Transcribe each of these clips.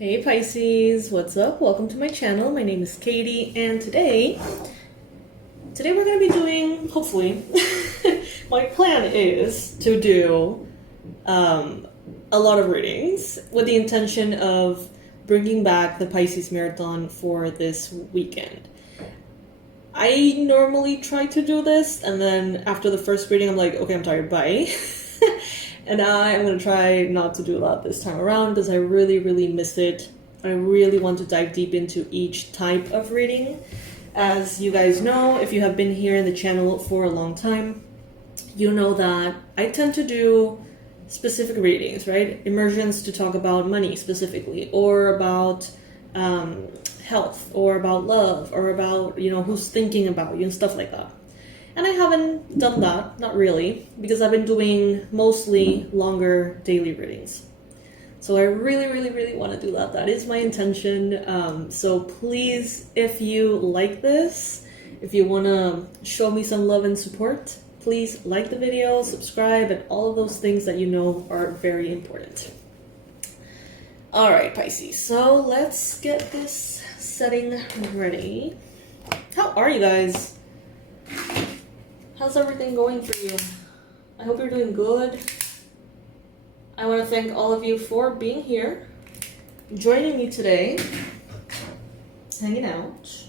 Hey Pisces, what's up? Welcome to my channel. My name is Katie, and today we're going to be doing, hopefully, my plan is to do a lot of readings with the intention of bringing back the Pisces Marathon for this weekend. I normally try to do this, and then after the first reading, I'm like, okay, I'm tired, bye. And I am going to try not to do that this time around because I really miss it. I really want to dive deep into each type of reading. As you guys know, if you have been here in the channel for a long time, you know that I tend to do specific readings, right? Immersions to talk about money specifically, or about health, or about love, or about, who's thinking about you and stuff like that. And I haven't done that, not really, because I've been doing mostly longer daily readings. So I really want to do that. That is my intention. So please, if you like this, if you want to show me some love and support, please like the video, subscribe, and all of those things that you know are very important. All right, Pisces. So let's get this setting ready. How are you guys? How's everything going for you? I hope you're doing good. I want to thank all of you for being here, joining me today, hanging out.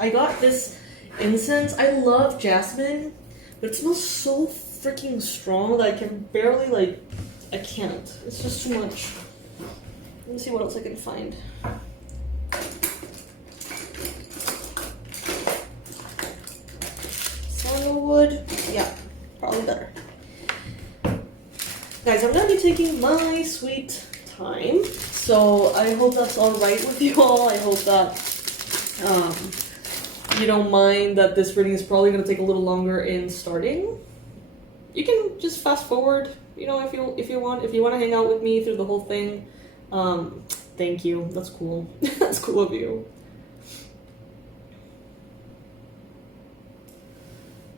I got this incense. I love jasmine, but it smells so freaking strong that I can barely, I can't. It's just too much. Let me see what else I can find. Wood, yeah, probably better. Guys, I'm gonna be taking my sweet time, so I hope that's all right with you all. I hope that you don't mind that this reading is probably gonna take a little longer in starting. You can just fast forward, if you want to hang out with me through the whole thing. Thank you. That's cool. That's cool of you.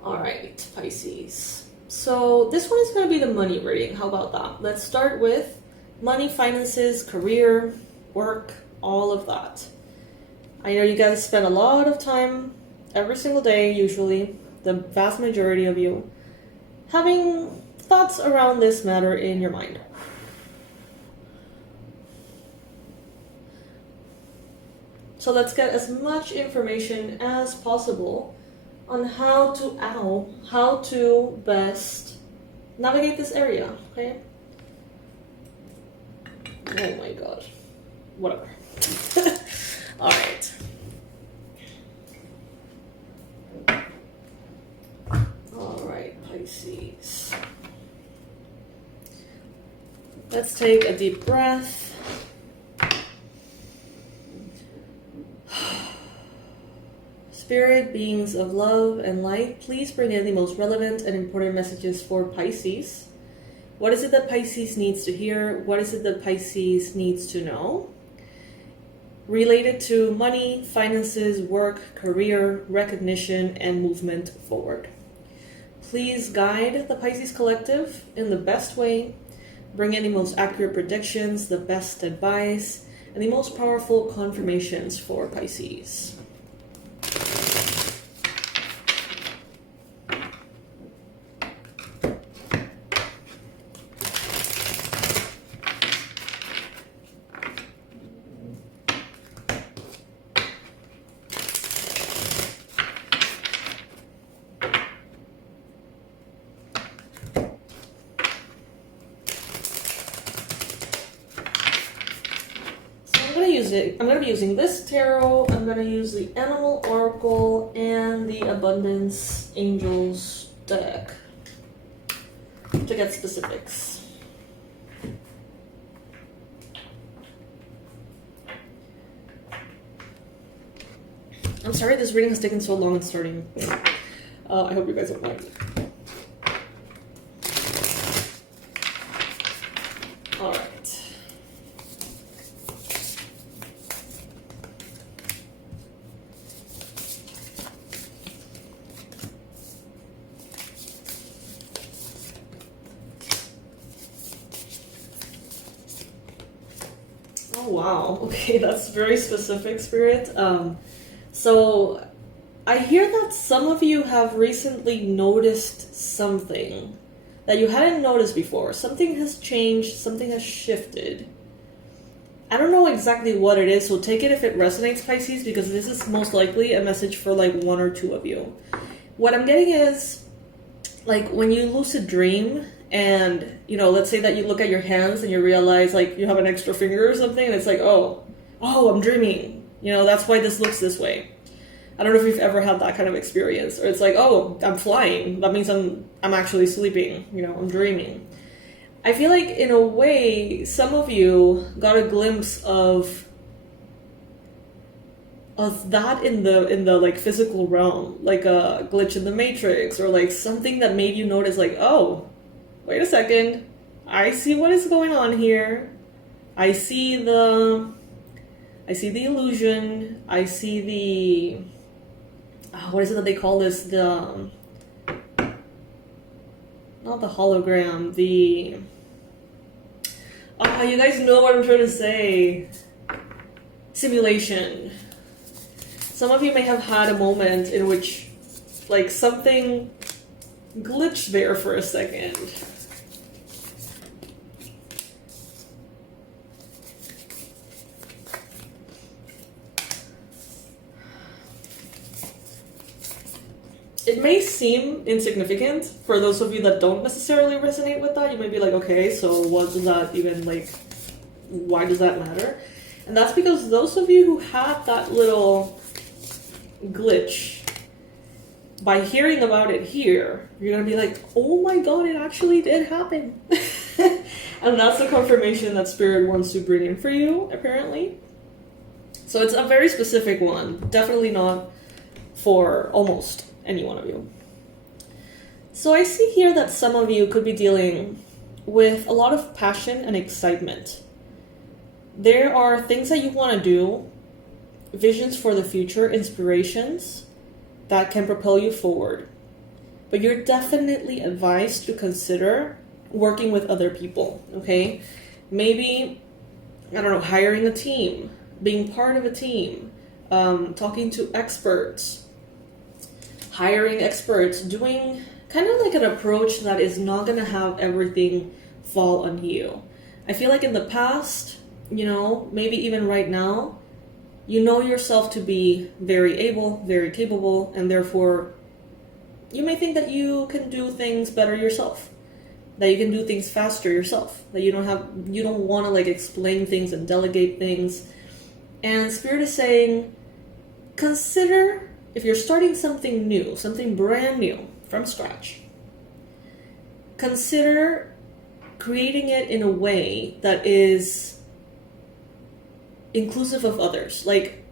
Alright, Pisces. So this one is going to be the money reading. How about that? Let's start with money, finances, career, work, all of that. I know you guys spend a lot of time every single day, usually, the vast majority of you, having thoughts around this matter in your mind. So let's get as much information as possible on how to best navigate this area, okay? Oh my god. Whatever. Alright. Alright, Pisces. Let's take a deep breath. Spirit, beings of love and light, please bring in the most relevant and important messages for Pisces. What is it that Pisces needs to hear? What is it that Pisces needs to know? Related to money, finances, work, career, recognition, and movement forward. Please guide the Pisces collective in the best way. Bring in the most accurate predictions, the best advice, and the most powerful confirmations for Pisces. I'm going to be using this tarot. I'm going to use the Animal Oracle and the Abundance Angels deck to get specifics. I'm sorry this reading has taken so long in starting. I hope you guys don't mind. Alright. wow. Okay, that's very specific, Spirit. So I hear that some of you have recently noticed something that you hadn't noticed before. Something has changed, something has shifted. I don't know exactly what it is, so take it if it resonates, Pisces, because this is most likely a message for like one or two of you. What I'm getting is, like, when you lucid dream and, you know, let's say that you look at your hands and you realize like you have an extra finger or something, and it's like, oh, I'm dreaming. You know, that's why this looks this way. I don't know if you've ever had that kind of experience. Or it's like, oh, I'm flying. That means I'm actually sleeping. You know, I'm dreaming. I feel like in a way, some of you got a glimpse of that in the like physical realm, like a glitch in the matrix, or like something that made you notice like, oh, wait a second, I see what is going on here. I see the illusion. I see the what is it that they call this? The not the hologram. The you guys know what I'm trying to say. Simulation. Some of you may have had a moment in which, like, something glitched there for a second. It may seem insignificant for those of you that don't necessarily resonate with that. You may be like, okay, so what does that even, like, why does that matter? And that's because those of you who had that little glitch, by hearing about it here, you're gonna be like, oh my god, it actually did happen. And that's the confirmation that Spirit wants to bring in for you, apparently. So it's a very specific one, definitely not for almost any one of you. So I see here that some of you could be dealing with a lot of passion and excitement. There are things that you want to do, visions for the future, inspirations that can propel you forward. But you're definitely advised to consider working with other people, okay? Maybe, I don't know, hiring a team, being part of a team, talking to experts, hiring experts, doing kind of like an approach that is not going to have everything fall on you. I feel like in the past, you know, maybe even right now, you know yourself to be very able, very capable, and therefore you may think that you can do things better yourself, that you can do things faster yourself, that you don't want to like explain things and delegate things. And Spirit is saying, consider if you're starting something new, something brand new from scratch, consider creating it in a way that is inclusive of others. Like,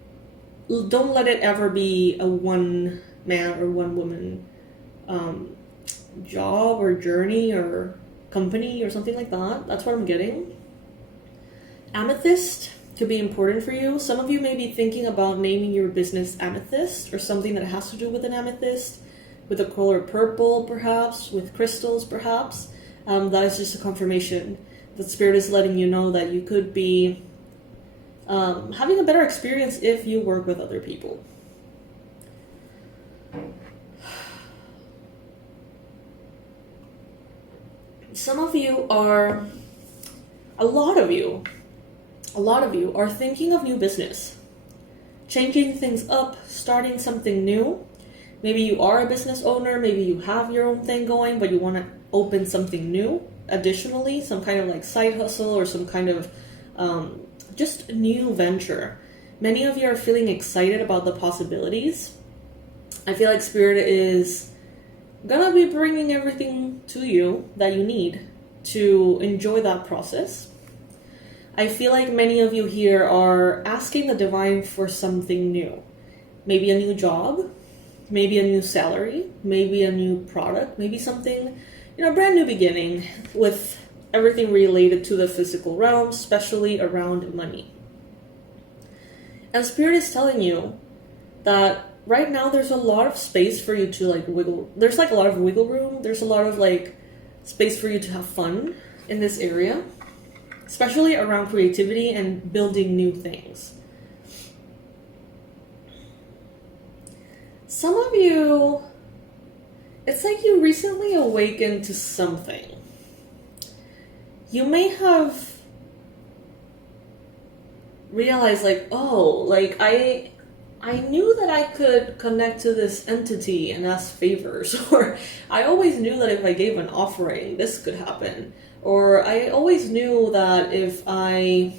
don't let it ever be a one man or one woman job or journey or company or something like that. That's what I'm getting. Amethyst could be important for you. Some of you may be thinking about naming your business Amethyst, or something that has to do with an amethyst, with the color purple perhaps, with crystals perhaps. That is just a confirmation that Spirit is letting you know that you could be having a better experience if you work with other people. Some of you are, a lot of you are thinking of new business, changing things up, starting something new. Maybe you are a business owner, maybe you have your own thing going, but you want to open something new additionally, some kind of like side hustle or some kind of just a new venture. Many of you are feeling excited about the possibilities. I feel like Spirit is gonna be bringing everything to you that you need to enjoy that process. I feel like many of you here are asking the divine for something new. Maybe a new job, maybe a new salary, maybe a new product, maybe something, brand new beginning with everything related to the physical realm, especially around money. And Spirit is telling you that right now there's a lot of space for you to wiggle. There's a lot of wiggle room. There's a lot of space for you to have fun in this area. especially around creativity and building new things. Some of you, it's like you recently awakened to something. You may have realized like, oh, like I knew that I could connect to this entity and ask favors, or I always knew that if I gave an offering, this could happen. Or I always knew that if I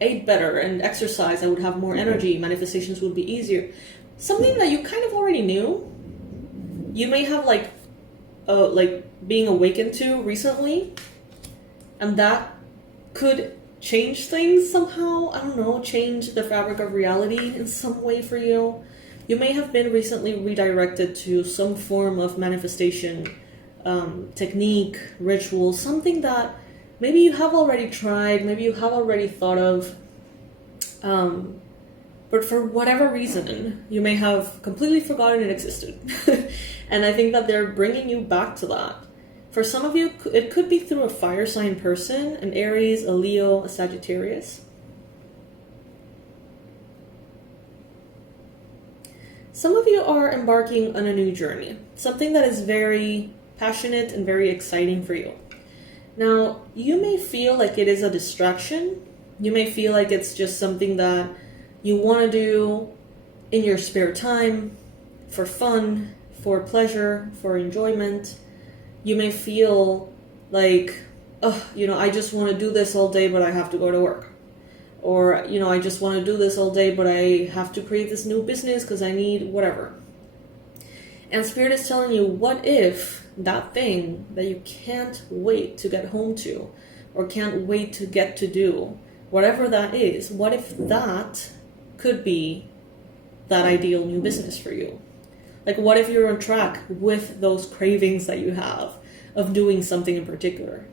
ate better and exercised, I would have more energy, manifestations would be easier. Something that you kind of already knew, you may have like being awakened to recently, and that could change things somehow. I don't know, change the fabric of reality in some way for you. You may have been recently redirected to some form of manifestation technique, ritual, something that maybe you have already tried, maybe you have already thought of, but for whatever reason, you may have completely forgotten it existed. And I think that they're bringing you back to that. For some of you, it could be through a fire sign person, an Aries, a Leo, a Sagittarius. Some of you are embarking on a new journey, something that is very passionate and very exciting for you. Now, you may feel like it is a distraction. You may feel like it's just something that you want to do in your spare time, for fun, for pleasure, for enjoyment. You may feel like, oh, I just want to do this all day, but I have to go to work. Or, I just want to do this all day, but I have to create this new business because I need whatever. And Spirit is telling you, what if that thing that you can't wait to get home to, or can't wait to get to do, whatever that is, what if that could be that ideal new business for you? Like, what if you're on track with those cravings that you have of doing something in particular?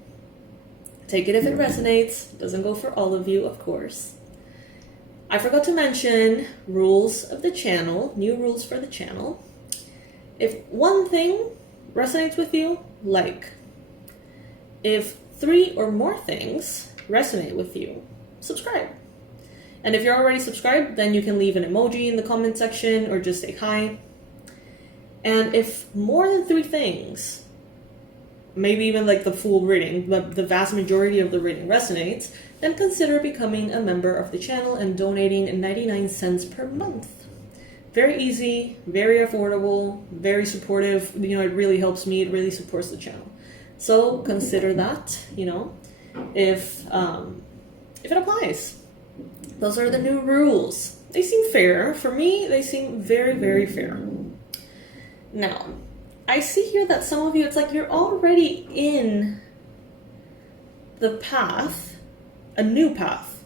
Take it if it resonates. It doesn't go for all of you, of course. I forgot to mention rules of the channel, new rules for the channel. If one thing resonates with you, like. If 3 or more things resonate with you, subscribe. And if you're already subscribed, then you can leave an emoji in the comment section or just say hi. And if more than 3 things, maybe even like the full reading, but the vast majority of the reading resonates, then consider becoming a member of the channel and donating 99 cents per month. Very easy, very affordable, very supportive. It really helps me. It really supports the channel. So consider that, if it applies. Those are the new rules. They seem fair. For me, they seem very, very fair. Now, I see here that some of you, it's like you're already in the path, a new path,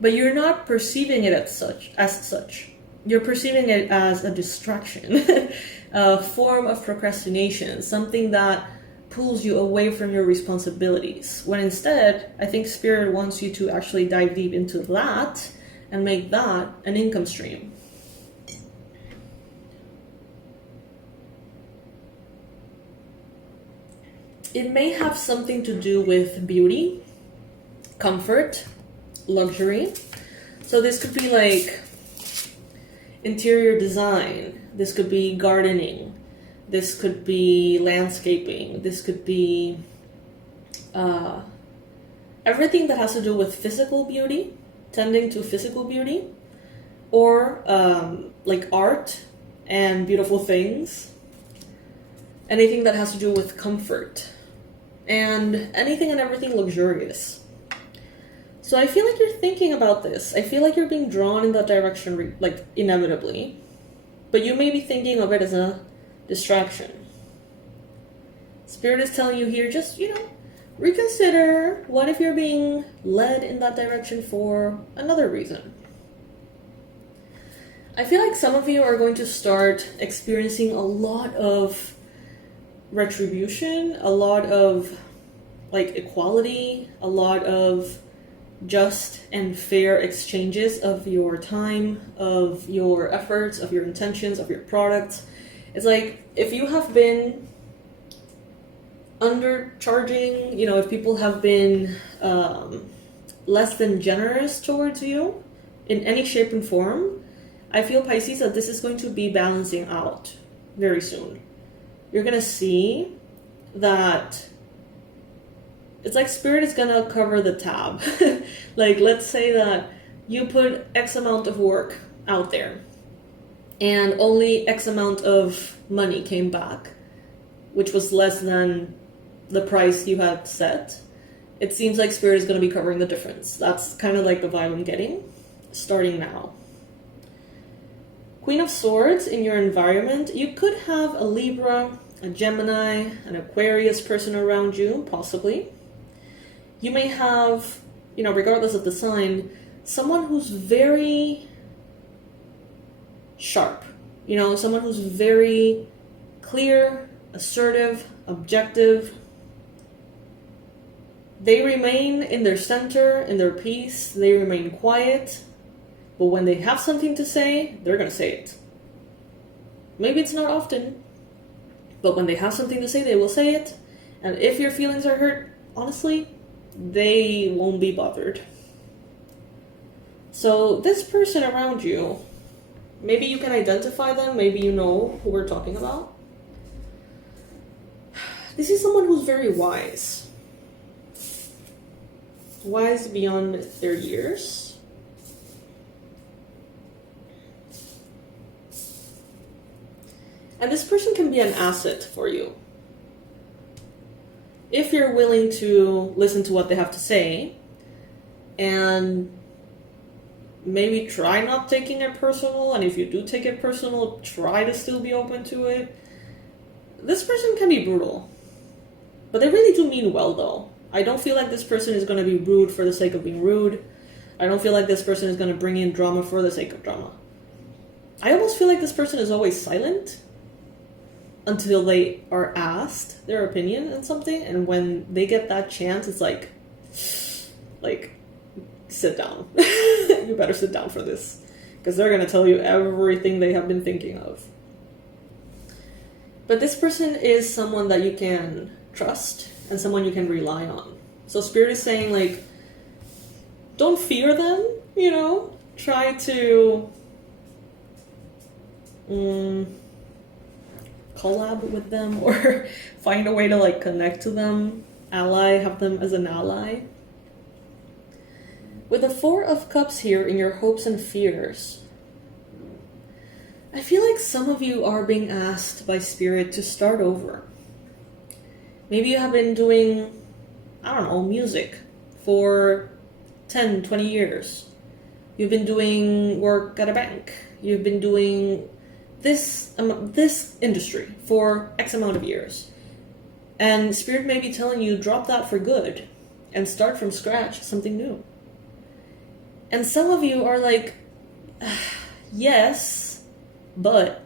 but you're not perceiving it as such. You're perceiving it as a distraction, a form of procrastination, something that pulls you away from your responsibilities. When instead, I think Spirit wants you to actually dive deep into that and make that an income stream. It may have something to do with beauty, comfort, luxury. So this could be like interior design. This could be gardening. This could be landscaping. This could be everything that has to do with physical beauty, tending to physical beauty, or like art and beautiful things. Anything that has to do with comfort. And anything and everything luxurious. So I feel like you're thinking about this. I feel like you're being drawn in that direction, like inevitably. But you may be thinking of it as a distraction. Spirit is telling you here, just, reconsider. What if you're being led in that direction for another reason? I feel like some of you are going to start experiencing a lot of retribution, a lot of like equality, a lot of just and fair exchanges of your time, of your efforts, of your intentions, of your products. It's like if you have been undercharging, you know, if people have been less than generous towards you in any shape and form, I feel, Pisces, that this is going to be balancing out very soon. You're going to see that it's like Spirit is going to cover the tab. Like, let's say that you put X amount of work out there and only X amount of money came back, which was less than the price you had set. It seems like Spirit is going to be covering the difference. That's kind of like the vibe I'm getting starting now. Queen of Swords in your environment. You could have a Libra, a Gemini, an Aquarius person around you, possibly. You may have, you know, regardless of the sign, someone who's very sharp. You know, someone who's very clear, assertive, objective. They remain in their center, in their peace. They remain quiet. But when they have something to say, they're going to say it. Maybe it's not often, but when they have something to say, they will say it. And if your feelings are hurt, honestly, they won't be bothered. So this person around you, maybe you can identify them, maybe you know who we're talking about. This is someone who's very wise. Wise beyond their years. And this person can be an asset for you. If you're willing to listen to what they have to say and maybe try not taking it personal, and if you do take it personal, try to still be open to it. This person can be brutal, but they really do mean well though. I don't feel like this person is going to be rude for the sake of being rude. I don't feel like this person is going to bring in drama for the sake of drama. I almost feel like this person is always silent until they are asked their opinion on something, and when they get that chance, it's like sit down. You better sit down for this, because they're going to tell you everything they have been thinking of. But this person is someone that you can trust and someone you can rely on. So Spirit is saying, like, don't fear them, you know, try to collab with them or find a way to like connect to them, have them as an ally. With the Four of Cups here in your hopes and fears, I feel like some of you are being asked by Spirit to start over. Maybe you have been doing, I don't know, music for 10, 20 years. You've been doing work at a bank. You've been doing this industry for X amount of years. And Spirit may be telling you, drop that for good and start from scratch, something new. And some of you are like, yes, but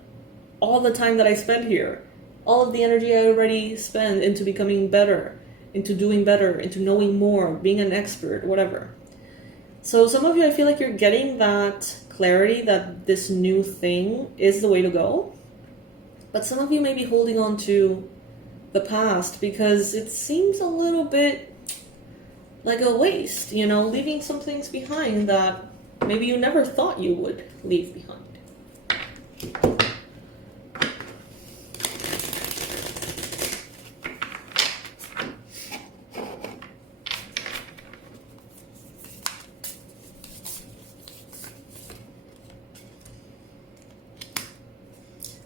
all the time that I spent here, all of the energy I already spent into becoming better, into doing better, into knowing more, being an expert, whatever. So some of you, I feel like you're getting that clarity that this new thing is the way to go. But some of you may be holding on to the past because it seems a little bit like a waste, you know, leaving some things behind that maybe you never thought you would leave behind.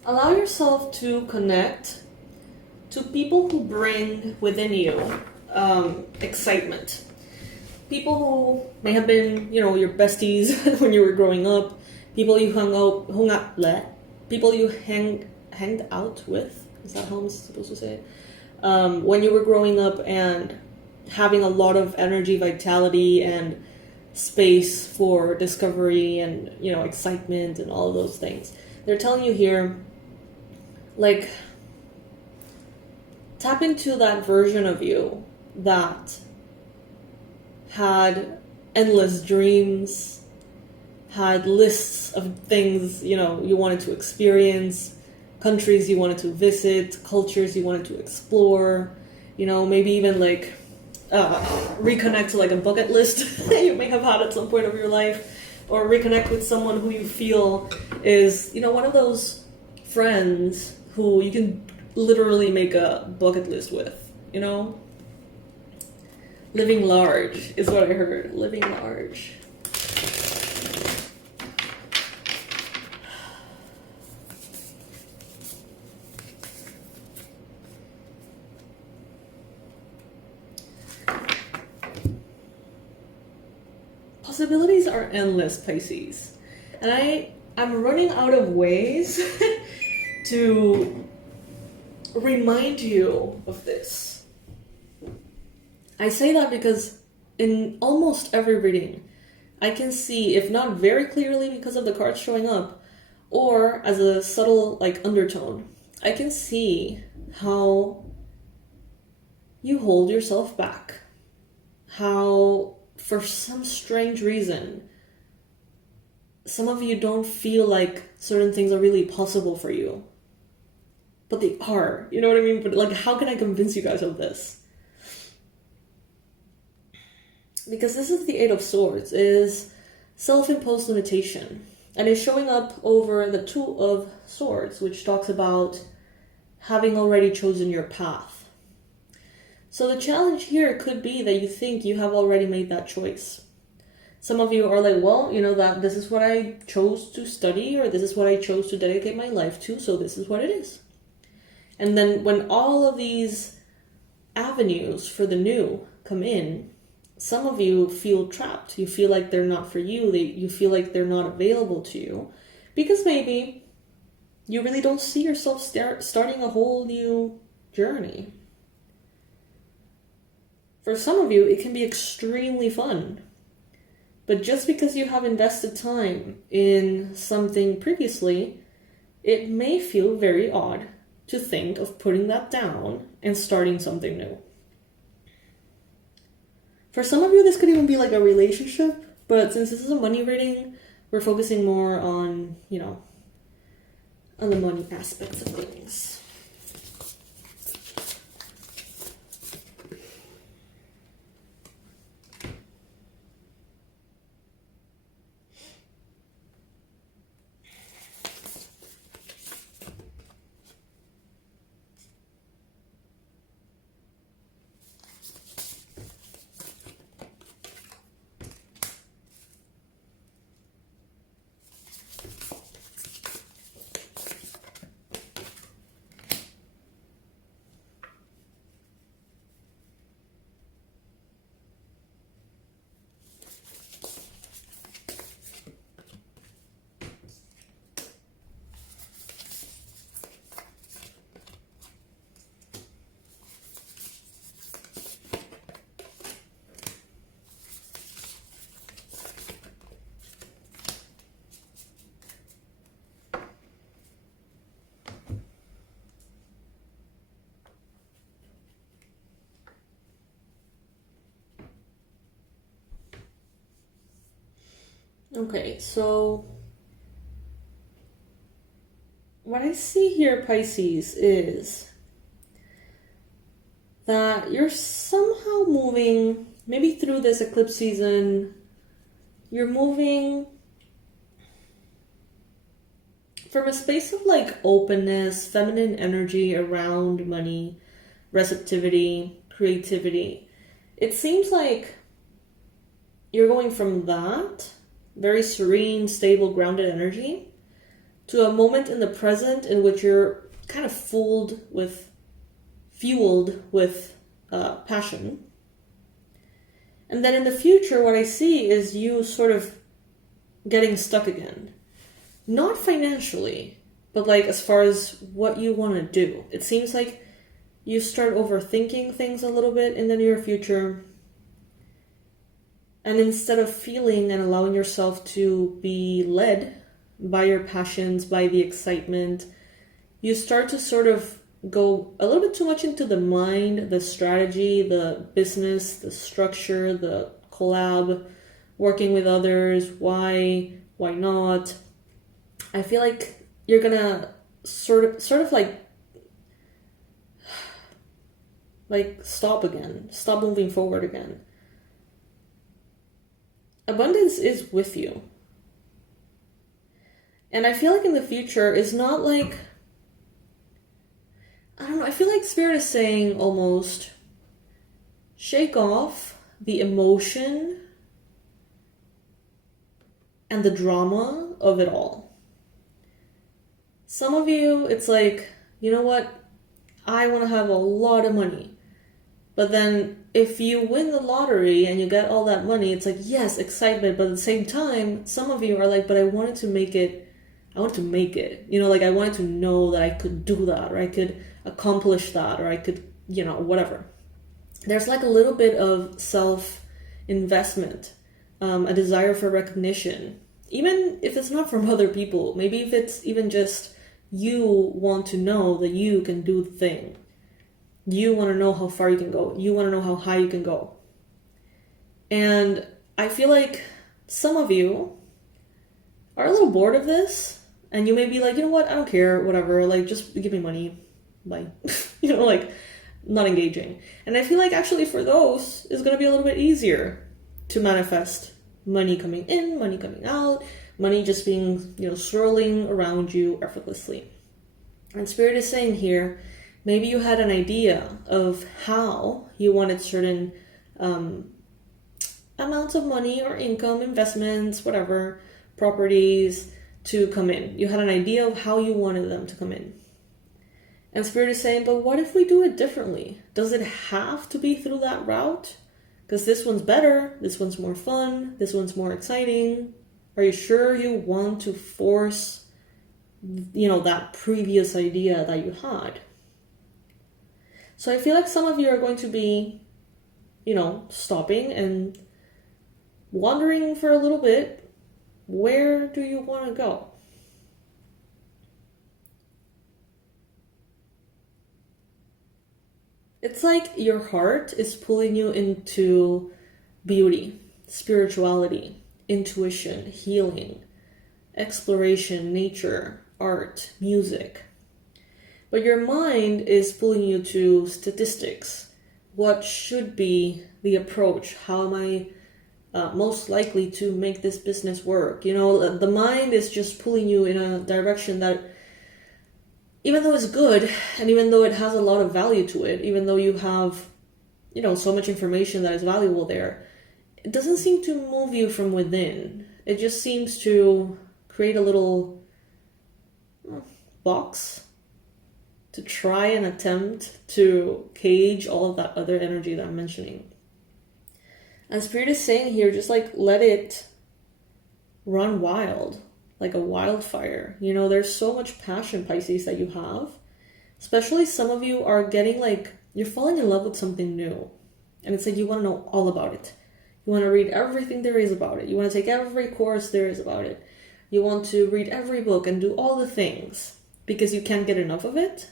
Allow yourself to connect to people who bring within you excitement. People who may have been, you know, your besties when you were growing up. People you people you hanged out with. Is that how I'm supposed to say it? When you were growing up and having a lot of energy, vitality, and space for discovery and, you know, excitement and all of those things. They're telling you here, like, tap into that version of you that had endless dreams, had lists of things, you know, you wanted to experience, countries you wanted to visit, cultures you wanted to explore, you know, maybe even like reconnect to like a bucket list that you may have had at some point of your life, or reconnect with someone who you feel is, you know, one of those friends who you can literally make a bucket list with, you know? Living large is what I heard. Living large. Possibilities are endless, Pisces. And I'm running out of ways to remind you of this. I say that because in almost every reading, I can see, if not very clearly because of the cards showing up, or as a subtle like undertone, I can see how you hold yourself back. How, for some strange reason, some of you don't feel like certain things are really possible for you. But they are, you know what I mean? But like, how can I convince you guys of this? Because this is the Eight of Swords, is self-imposed limitation. And it's showing up over the Two of Swords, which talks about having already chosen your path. So the challenge here could be that you think you have already made that choice. Some of you are like, well, you know, that this is what I chose to study, or this is what I chose to dedicate my life to, so this is what it is. And then when all of these avenues for the new come in, some of you feel trapped. You feel like they're not for you. You feel like they're not available to you, because maybe you really don't see yourself starting a whole new journey. For some of you, it can be extremely fun. But just because you have invested time in something previously, it may feel very odd to think of putting that down and starting something new. For some of you, this could even be like a relationship, but since this is a money reading, we're focusing more on, you know, on the money aspects of things. Okay, so what I see here, Pisces, is that you're somehow moving, maybe through this eclipse season, you're moving from a space of like openness, feminine energy around money, receptivity, creativity. It seems like you're going from that very serene, stable, grounded energy to a moment in the present in which you're kind of fueled with passion. And then in the future, what I see is you sort of getting stuck again. Not financially, but like as far as what you want to do. It seems like you start overthinking things a little bit in the near future. And instead of feeling and allowing yourself to be led by your passions, by the excitement, you start to sort of go a little bit too much into the mind, the strategy, the business, the structure, the collab, working with others, why not. I feel like you're gonna sort of like Like, stop again. Stop moving forward again. Abundance is with you. And I feel like in the future, it's not like, I don't know, I feel like Spirit is saying almost, shake off the emotion and the drama of it all. Some of you, it's like, you know what? I want to have a lot of money. But then if you win the lottery and you get all that money, it's like, yes, excitement. But at the same time, some of you are like, but I wanted to make it. You know, like I wanted to know that I could do that, or I could accomplish that, or I could, you know, whatever. There's like a little bit of self-investment, a desire for recognition. Even if it's not from other people, maybe if it's even just you want to know that you can do the thing. You want to know how far you can go. You want to know how high you can go. And I feel like some of you are a little bored of this. And you may be like, you know what? I don't care. Whatever. Like, just give me money. Bye. You know, like, not engaging. And I feel like actually for those, it's going to be a little bit easier to manifest money coming in, money coming out, money just being, you know, swirling around you effortlessly. And Spirit is saying here, maybe you had an idea of how you wanted certain amounts of money or income, investments, whatever, properties to come in. You had an idea of how you wanted them to come in. And Spirit is saying, but what if we do it differently? Does it have to be through that route? Because this one's better, this one's more fun, this one's more exciting. Are you sure you want to force, you know, that previous idea that you had? So I feel like some of you are going to be, you know, stopping and wondering for a little bit, where do you want to go? It's like your heart is pulling you into beauty, spirituality, intuition, healing, exploration, nature, art, music. But your mind is pulling you to statistics. What should be the approach? How am I most likely to make this business work? You know, the mind is just pulling you in a direction that, even though it's good, and even though it has a lot of value to it, even though you have, you know, so much information that is valuable there, it doesn't seem to move you from within. It just seems to create a little box to try and attempt to cage all of that other energy that I'm mentioning. And Spirit is saying here, just like let it run wild, like a wildfire. You know, there's so much passion, Pisces, that you have. Especially some of you are getting like, you're falling in love with something new. And it's like you want to know all about it. You want to read everything there is about it. You want to take every course there is about it. You want to read every book and do all the things because you can't get enough of it.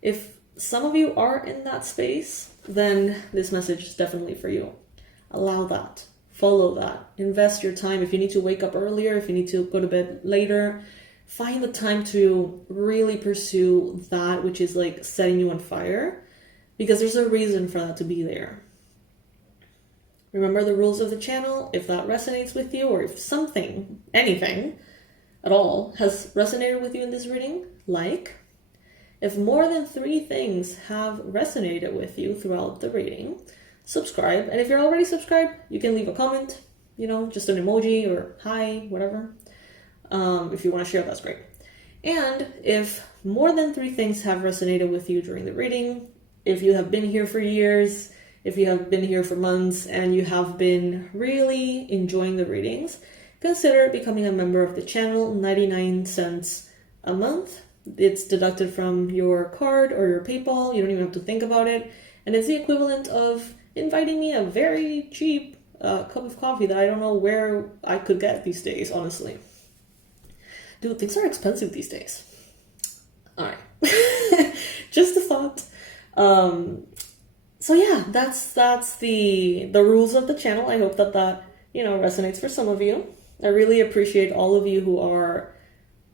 If some of you are in that space, then this message is definitely for you. Allow that. Follow that. Invest your time. If you need to wake up earlier, if you need to go to bed later, find the time to really pursue that which is like setting you on fire, because there's a reason for that to be there. Remember the rules of the channel. If that resonates with you, or if something, anything at all has resonated with you in this reading, like. If more than 3 things have resonated with you throughout the reading, subscribe. And if you're already subscribed, you can leave a comment, you know, just an emoji or hi, whatever. If you want to share, that's great. And if more than 3 things have resonated with you during the reading, if you have been here for years, if you have been here for months, and you have been really enjoying the readings, consider becoming a member of the channel. 99 cents a month. It's deducted from your card or your PayPal. You don't even have to think about it. And it's the equivalent of inviting me a very cheap cup of coffee that I don't know where I could get these days, honestly. Dude, things are expensive these days. All right. Just a thought. So yeah, that's the rules of the channel. I hope that, you know, resonates for some of you. I really appreciate all of you who are,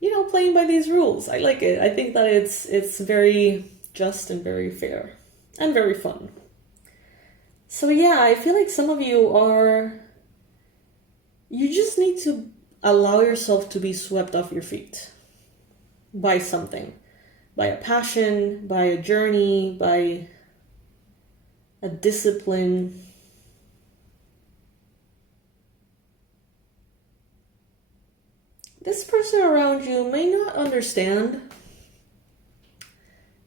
you know, playing by these rules. I like it. I think that it's very just and very fair. and very fun. So yeah, I feel like some of you just need to allow yourself to be swept off your feet by something, by a passion, by a journey, by a discipline. This person around you may not understand.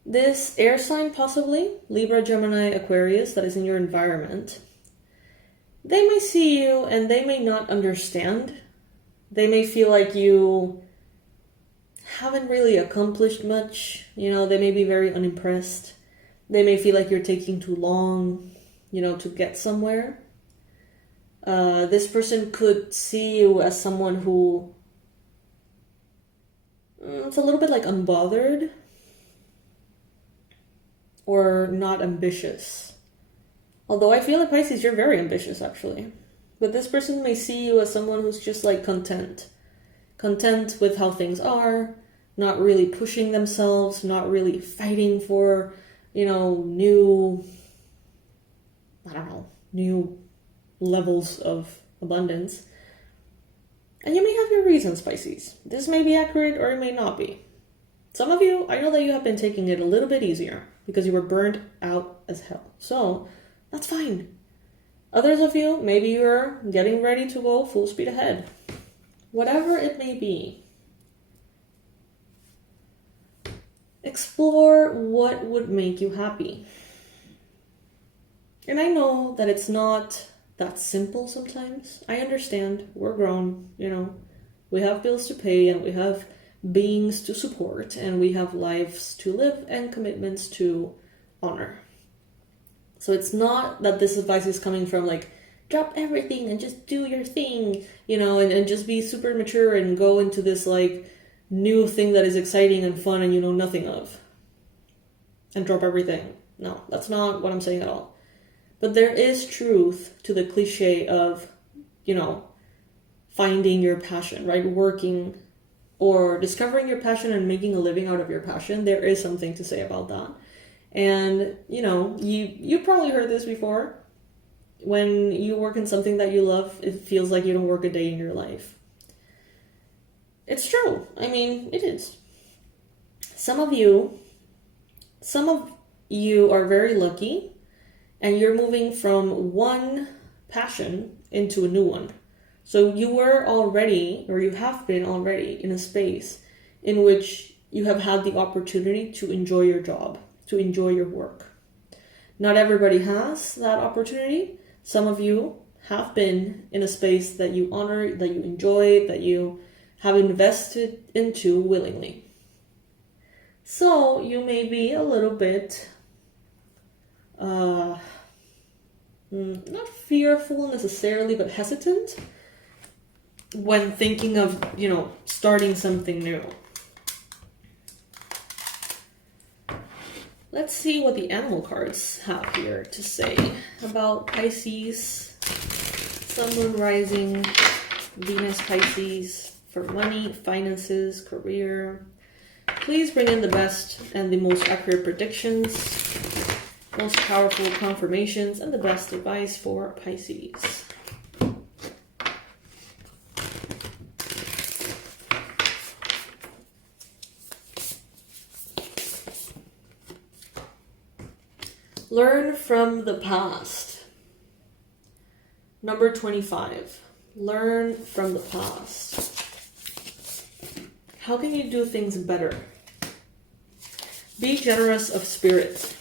This air sign, possibly, Libra, Gemini, Aquarius, that is in your environment, they may see you and they may not understand. They may feel like you haven't really accomplished much. You know, they may be very unimpressed. They may feel like you're taking too long, you know, to get somewhere. This person could see you as someone who it's a little bit like unbothered or not ambitious. Although I feel like Pisces, you're very ambitious actually. But this person may see you as someone who's just like content. Content with how things are, not really pushing themselves, not really fighting for, you know, new levels of abundance. And you may have your reasons, Pisces. This may be accurate or it may not be. Some of you, I know that you have been taking it a little bit easier because you were burned out as hell. So that's fine. Others of you, maybe you're getting ready to go full speed ahead. Whatever it may be, explore what would make you happy. And I know that it's not that simple sometimes. I understand. We're grown, you know. We have bills to pay and we have beings to support and we have lives to live and commitments to honor. So it's not that this advice is coming from like, drop everything and just do your thing, you know, and just be super mature and go into this like new thing that is exciting and fun and you know nothing of. And drop everything. No, that's not what I'm saying at all. But there is truth to the cliche of, you know, finding your passion, right? Working or discovering your passion and making a living out of your passion. There is something to say about that. And, you know, you probably heard this before. When you work in something that you love, it feels like you don't work a day in your life. It's true. I mean, it is. Some of you are very lucky and you're moving from one passion into a new one. So you were already, or you have been already in a space in which you have had the opportunity to enjoy your job, to enjoy your work. Not everybody has that opportunity. Some of you have been in a space that you honor, that you enjoy, that you have invested into willingly. So you may be a little bit, not fearful necessarily, but hesitant when thinking of, you know, starting something new. Let's see what the animal cards have here to say about Pisces, Sun, Moon, Rising, Venus, Pisces, for money, finances, career. Please bring in the best and the most accurate predictions, most powerful confirmations, and the best advice for Pisces. Learn from the past. Number 25. Learn from the past. How can you do things better? Be generous of spirit.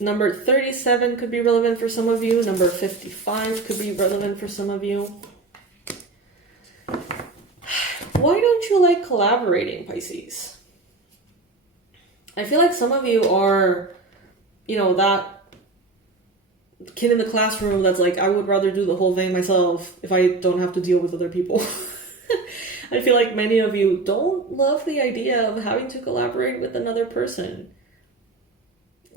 Number 37 could be relevant for some of you. Number 55 could be relevant for some of you. Why don't you like collaborating, Pisces? I feel like some of you are, you know, that kid in the classroom that's like, I would rather do the whole thing myself if I don't have to deal with other people. I feel like many of you don't love the idea of having to collaborate with another person.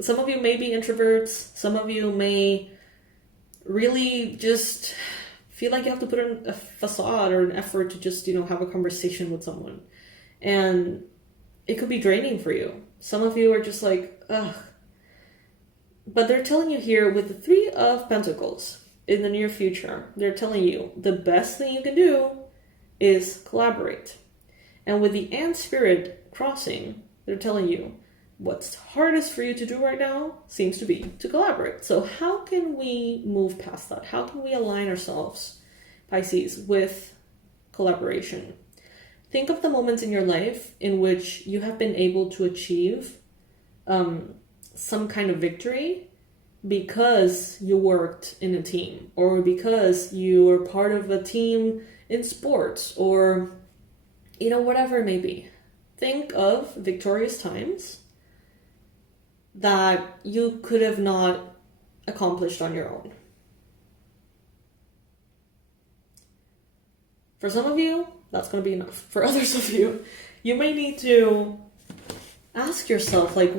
Some of you may be introverts. Some of you may really just feel like you have to put in a facade or an effort to just, you know, have a conversation with someone. And it could be draining for you. Some of you are just like, ugh. But they're telling you here with the Three of Pentacles in the near future, they're telling you the best thing you can do is collaborate. And with the Ant Spirit crossing, they're telling you what's hardest for you to do right now seems to be to collaborate. So how can we move past that? How can we align ourselves, Pisces, with collaboration? Think of the moments in your life in which you have been able to achieve some kind of victory because you worked in a team, or because you were part of a team in sports, or, you know, whatever it may be. Think of victorious times that you could have not accomplished on your own. For some of you, that's going to be enough. For others of you, you may need to ask yourself, like,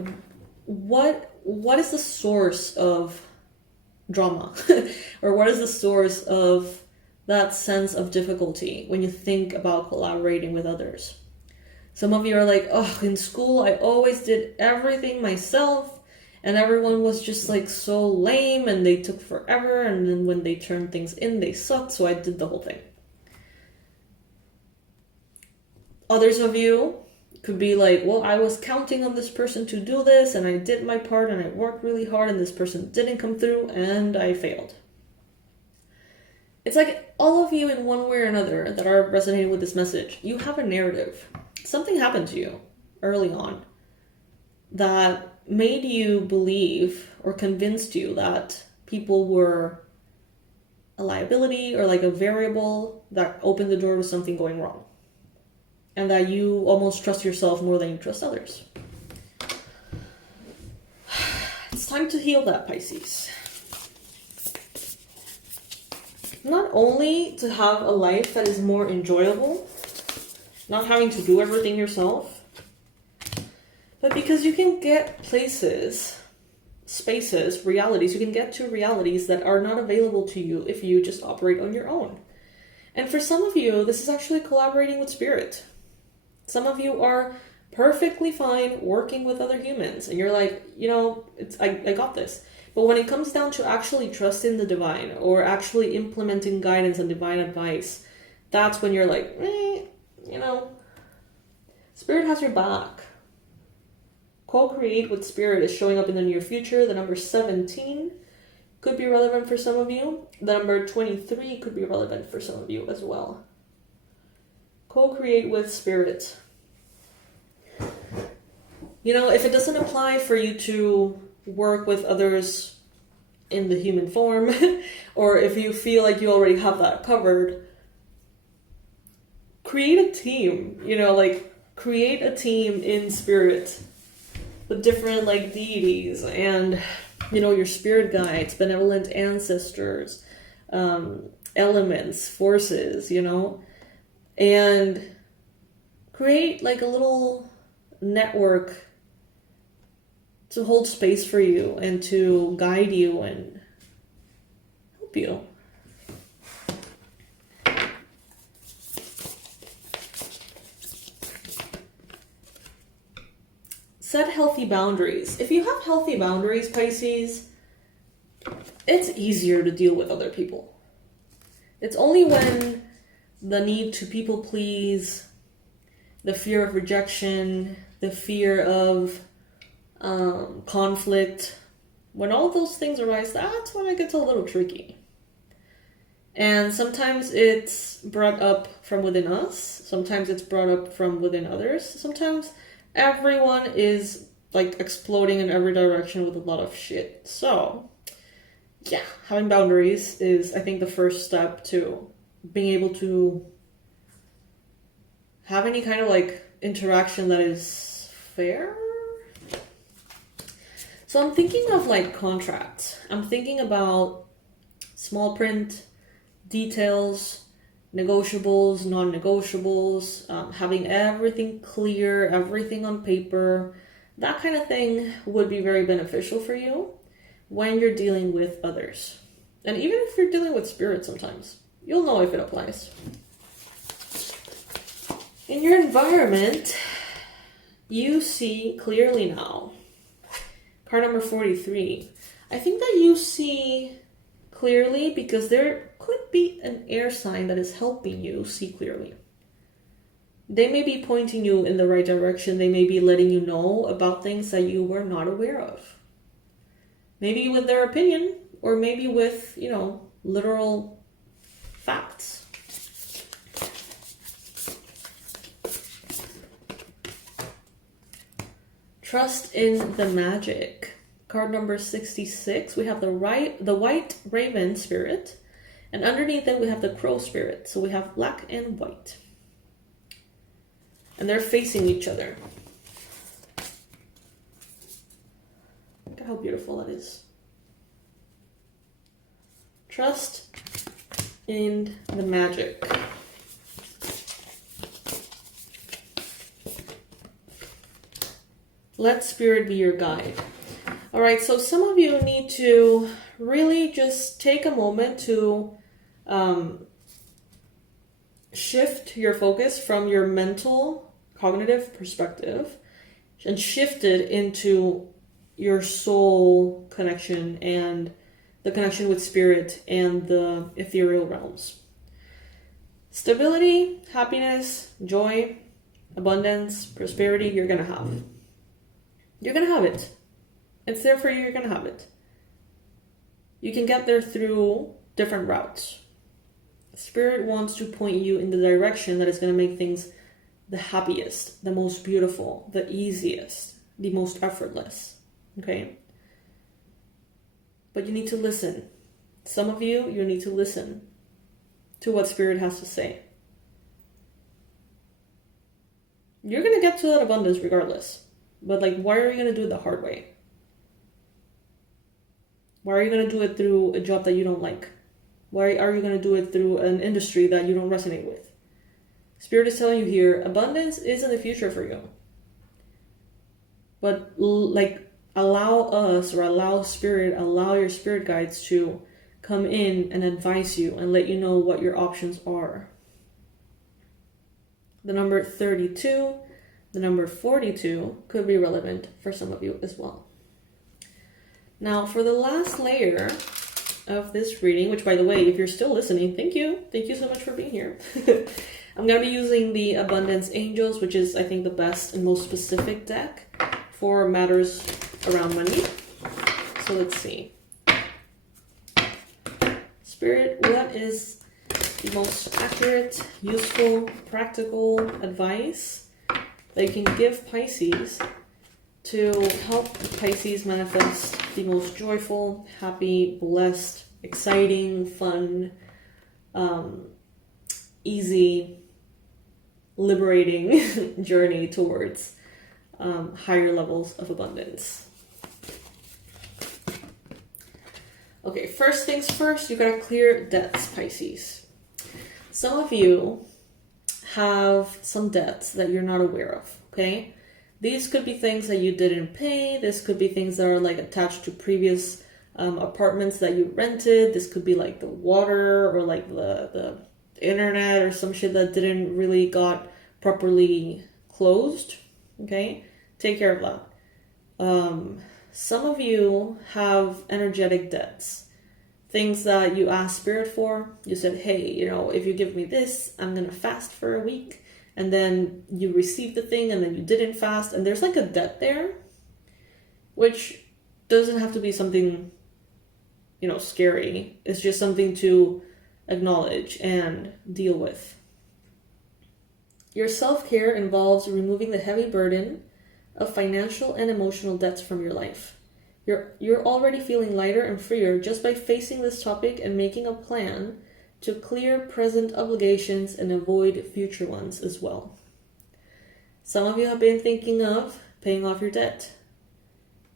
what is the source of drama? Or what is the source of that sense of difficulty when you think about collaborating with others? Some of you are like, oh, in school I always did everything myself and everyone was just like so lame and they took forever, and then when they turned things in they sucked, so I did the whole thing. Others of you could be like, well, I was counting on this person to do this and I did my part and I worked really hard and this person didn't come through and I failed. It's like all of you in one way or another that are resonating with this message, you have a narrative. Something happened to you early on that made you believe or convinced you that people were a liability or like a variable that opened the door to something going wrong. And that you almost trust yourself more than you trust others. It's time to heal that, Pisces. Not only to have a life that is more enjoyable, not having to do everything yourself, but because you can get places, spaces, realities, you can get to realities that are not available to you if you just operate on your own. And for some of you, this is actually collaborating with spirit. Some of you are perfectly fine working with other humans and you're like, you know, I got this. But when it comes down to actually trusting the divine or actually implementing guidance and divine advice, that's when you're like, you know, spirit has your back. Co-create with spirit is showing up in the near future. The number 17 could be relevant for some of you. The number 23 could be relevant for some of you as well. Co-create with spirit. You know, if it doesn't apply for you to work with others in the human form, or if you feel like you already have that covered, create a team, you know, like create a team in spirit with different like deities and, you know, your spirit guides, benevolent ancestors, elements, forces, you know, and create like a little network to hold space for you and to guide you and help you. Set healthy boundaries. If you have healthy boundaries, Pisces, it's easier to deal with other people. It's only when the need to people please, the fear of rejection, the fear of conflict, when all those things arise, that's when it gets a little tricky. And sometimes it's brought up from within us, sometimes it's brought up from within others, sometimes everyone is like exploding in every direction with a lot of shit. So yeah, having boundaries is, I think, the first step to being able to have any kind of like interaction that is fair. So I'm thinking of like contracts. I'm thinking about small print, details, negotiables, non-negotiables, having everything clear, everything on paper. That kind of thing would be very beneficial for you when you're dealing with others. And even if you're dealing with spirit sometimes, you'll know if it applies. In your environment, You see clearly now. Card number 43. I think that you see clearly because there could be an air sign that is helping you see clearly. They may be pointing you in the right direction. They may be letting you know about things that you were not aware of. Maybe with their opinion, or maybe with, literal facts. Trust in the magic. Card number 66, we have the white raven spirit, and underneath it we have the crow spirit. So we have black and white. And they're facing each other. Look at how beautiful that is. Trust in the magic. Let spirit be your guide. All right, so some of you need to really just take a moment to shift your focus from your mental, cognitive perspective and shift it into your soul connection and the connection with spirit and the ethereal realms. Stability, happiness, joy, abundance, prosperity, you're going to have. You're going to have it. It's there for you. You're going to have it. You can get there through different routes. Spirit wants to point you in the direction that is going to make things the happiest, the most beautiful, the easiest, the most effortless. Okay? But you need to listen. Some of you need to listen to what Spirit has to say. You're going to get to that abundance regardless. But why are you going to do it the hard way? Why are you going to do it through a job that you don't like? Why are you going to do it through an industry that you don't resonate with? Spirit is telling you here, abundance is in the future for you. But allow your spirit guides to come in and advise you and let you know what your options are. The number 32, the number 42 could be relevant for some of you as well. Now, for the last layer of this reading, which, by the way, if you're still listening, thank you. Thank you so much for being here. I'm going to be using the Abundance Angels, which is, I think, the best and most specific deck for matters around money. So let's see. Spirit, what is the most accurate, useful, practical advice that you can give Pisces to help Pisces manifest the most joyful, happy, blessed, exciting, fun, easy, liberating journey towards higher levels of abundance? Okay, first things first, you gotta clear debts, Pisces. Some of you have some debts that you're not aware of, okay? These could be things that you didn't pay. This could be things that are attached to previous apartments that you rented. This could be the water or the internet or some shit that didn't really got properly closed. Okay, take care of that. Some of you have energetic debts. Things that you asked Spirit for. You said, hey, if you give me this, I'm going to fast for a week. And then you received the thing and then you didn't fast. And there's a debt there, which doesn't have to be something, scary. It's just something to acknowledge and deal with. Your self-care involves removing the heavy burden of financial and emotional debts from your life. You're already feeling lighter and freer just by facing this topic and making a plan to clear present obligations and avoid future ones as well. Some of you have been thinking of paying off your debt.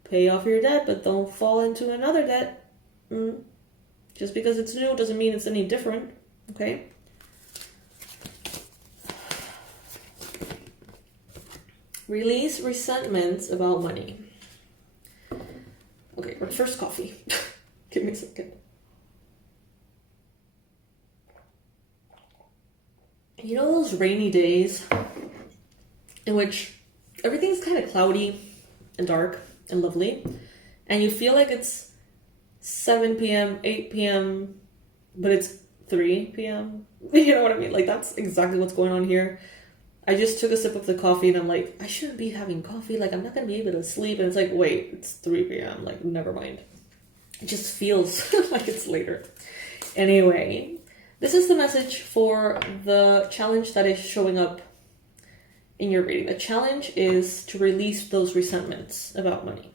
Pay off your debt, but don't fall into another debt. Just because it's new doesn't mean it's any different, okay? Release resentments about money. Okay, but first coffee. Give me a second. Those rainy days in which everything's kind of cloudy and dark and lovely, and you feel like it's 7 p.m., 8 p.m., but it's 3 p.m. You know what I mean? Like, that's exactly what's going on here. I just took a sip of the coffee and I'm like, I shouldn't be having coffee. Like, I'm not going to be able to sleep. And it's like, wait, it's 3 p.m. Like, never mind. It just feels like it's later. Anyway, this is the message for the challenge that is showing up in your reading. The challenge is to release those resentments about money.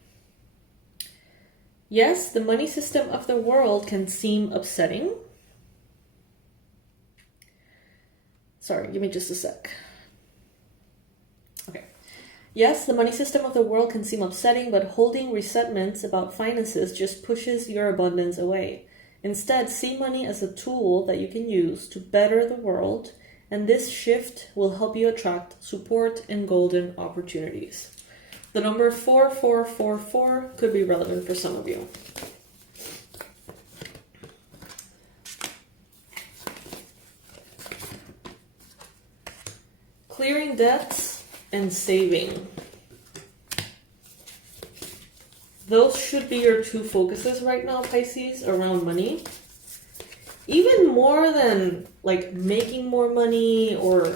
Yes, the money system of the world can seem upsetting. Sorry, give me just a sec. Okay. Yes, the money system of the world can seem upsetting, but holding resentments about finances just pushes your abundance away. Instead, see money as a tool that you can use to better the world, and this shift will help you attract support and golden opportunities. The number 4444 could be relevant for some of you. Clearing debts and saving. Those should be your two focuses right now, Pisces, around money. Even more than like making more money or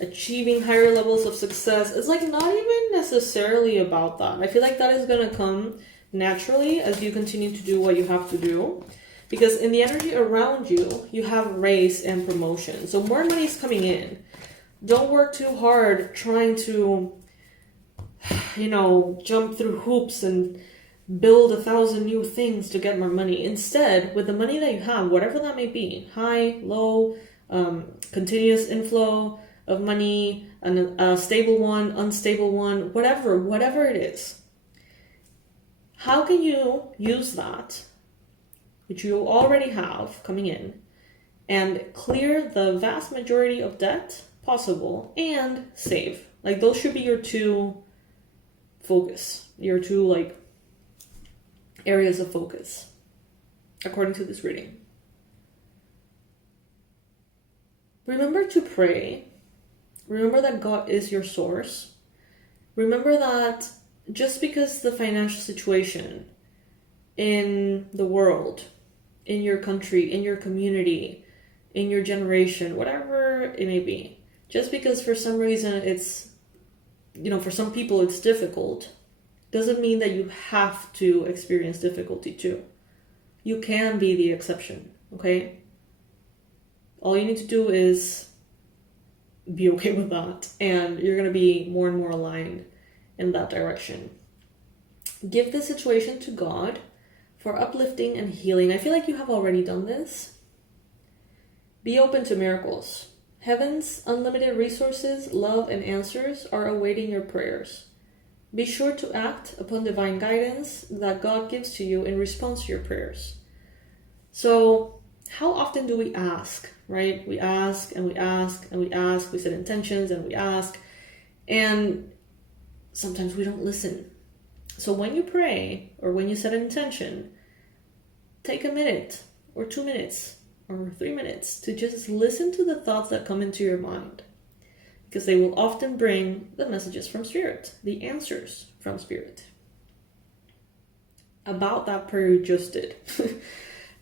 achieving higher levels of success. It's like not even necessarily about that. I feel like that is going to come naturally as you continue to do what you have to do. Because in the energy around you, you have raise and promotion. So more money is coming in. Don't work too hard trying to, jump through hoops and build 1,000 new things to get more money. Instead, with the money that you have, whatever that may be, high, low, continuous inflow of money, a stable one, unstable one, whatever it is, how can you use that, which you already have coming in, and clear the vast majority of debt possible and save? Like, those should be your two focus, your two areas of focus, according to this reading. Remember to pray. Remember that God is your source. Remember that just because the financial situation in the world, in your country, in your community, in your generation, whatever it may be, just because for some reason it's, for some people it's difficult, doesn't mean that you have to experience difficulty too. You can be the exception, okay? All you need to do is be okay with that, and you're going to be more and more aligned in that direction. Give the situation to God for uplifting and healing. I feel like you have already done this. Be open to miracles. Heaven's unlimited resources, love, and answers are awaiting your prayers. Be sure to act upon divine guidance that God gives to you in response to your prayers. So, how often do we ask, right? We ask and we ask and we ask. We set intentions and we ask. And sometimes we don't listen. So when you pray or when you set an intention, take a minute or 2 minutes or 3 minutes to just listen to the thoughts that come into your mind. Because they will often bring the messages from Spirit, the answers from Spirit. About that prayer you just did.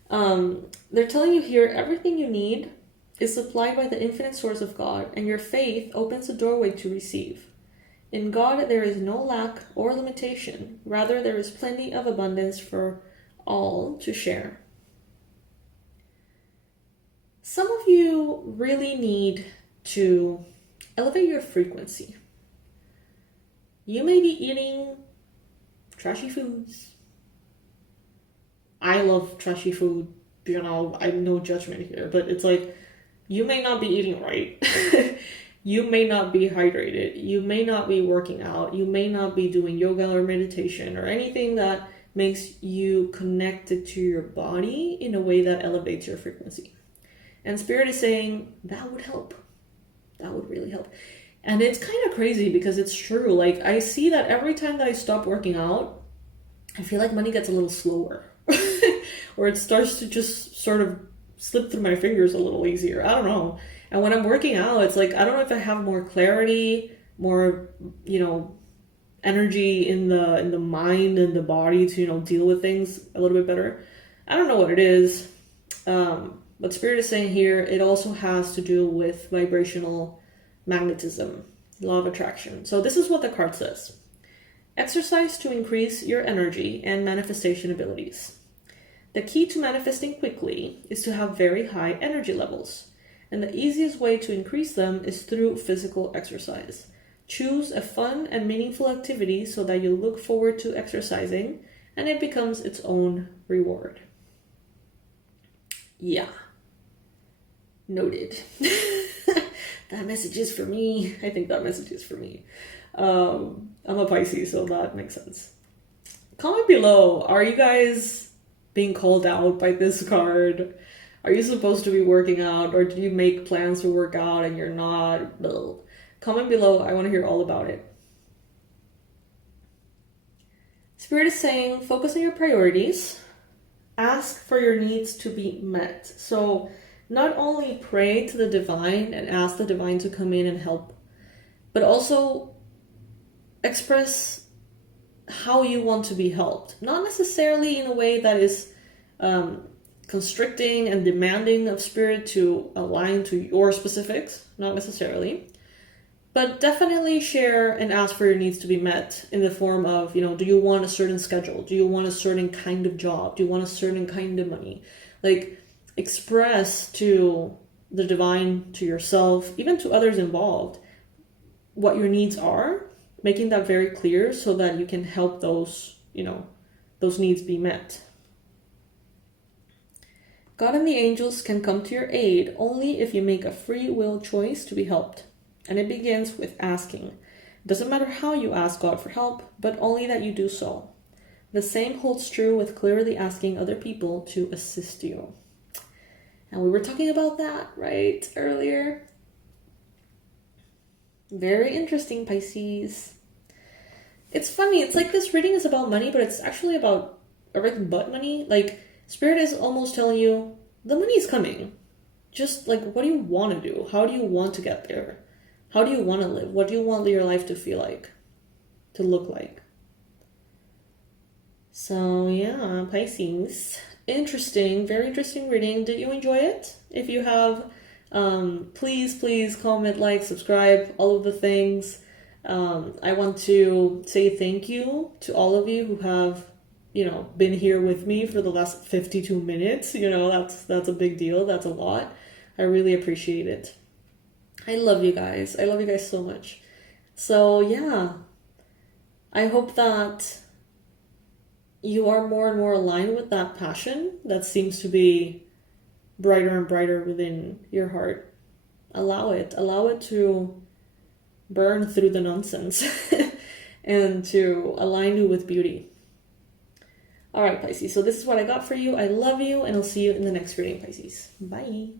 They're telling you here, everything you need is supplied by the infinite source of God, and your faith opens a doorway to receive. In God, there is no lack or limitation. Rather, there is plenty of abundance for all to share. Some of you really need to elevate your frequency. You may be eating trashy foods. I love trashy food. I'm no judgment here, but it's like, you may not be eating right. You may not be hydrated. You may not be working out. You may not be doing yoga or meditation or anything that makes you connected to your body in a way that elevates your frequency. And Spirit is saying that would help. That would really help. And it's kind of crazy because it's true. Like, I see that every time that I stop working out, I feel like money gets a little slower. Or it starts to just sort of slip through my fingers a little easier. I don't know. And when I'm working out, it's like, I don't know if I have more clarity, more, energy in the mind and the body to, you know, deal with things a little bit better. I don't know what it is, but Spirit is saying here it also has to do with vibrational magnetism, law of attraction. So this is what the card says. Exercise to increase your energy and manifestation abilities. The key to manifesting quickly is to have very high energy levels, and the easiest way to increase them is through physical exercise. Choose a fun and meaningful activity so that you look forward to exercising and it becomes its own reward. Yeah. Noted. That message is for me. I think that message is for me. I'm a Pisces, so that makes sense. Comment below, are you guys being called out by this card? Are you supposed to be working out, or do you make plans to work out and you're not? Ugh. Comment below, I want to hear all about it. Spirit is saying, focus on your priorities. Ask for your needs to be met. So not only pray to the divine and ask the divine to come in and help, but also express how you want to be helped. Not necessarily in a way that is constricting and demanding of Spirit to align to your specifics, not necessarily. But definitely share and ask for your needs to be met in the form of, you know, do you want a certain schedule? Do you want a certain kind of job? Do you want a certain kind of money? Like, express to the divine, to yourself, even to others involved, what your needs are, making that very clear so that you can help those, you know, those needs be met. God and the angels can come to your aid only if you make a free will choice to be helped. And it begins with asking. It doesn't matter how you ask God for help, but only that you do so. The same holds true with clearly asking other people to assist you. And we were talking about that, right, earlier. Very interesting, Pisces. It's funny, it's like this reading is about money, but it's actually about everything but money. Like, Spirit is almost telling you, the money is coming. Just, like, what do you want to do? How do you want to get there? How do you want to live? What do you want your life to feel like? To look like? So, yeah, Pisces. Interesting, very interesting reading. Did you enjoy it? If you have, please comment, like, subscribe, all of the things. I want to say thank you to all of you who have, you know, been here with me for the last 52 minutes. You know, that's a big deal. That's a lot. I really appreciate it. I love you guys. I love you guys so much. So, yeah. I hope that you are more and more aligned with that passion that seems to be brighter and brighter within your heart. Allow it. Allow it to burn through the nonsense and to align you with beauty. All right, Pisces. So this is what I got for you. I love you, and I'll see you in the next reading, Pisces. Bye.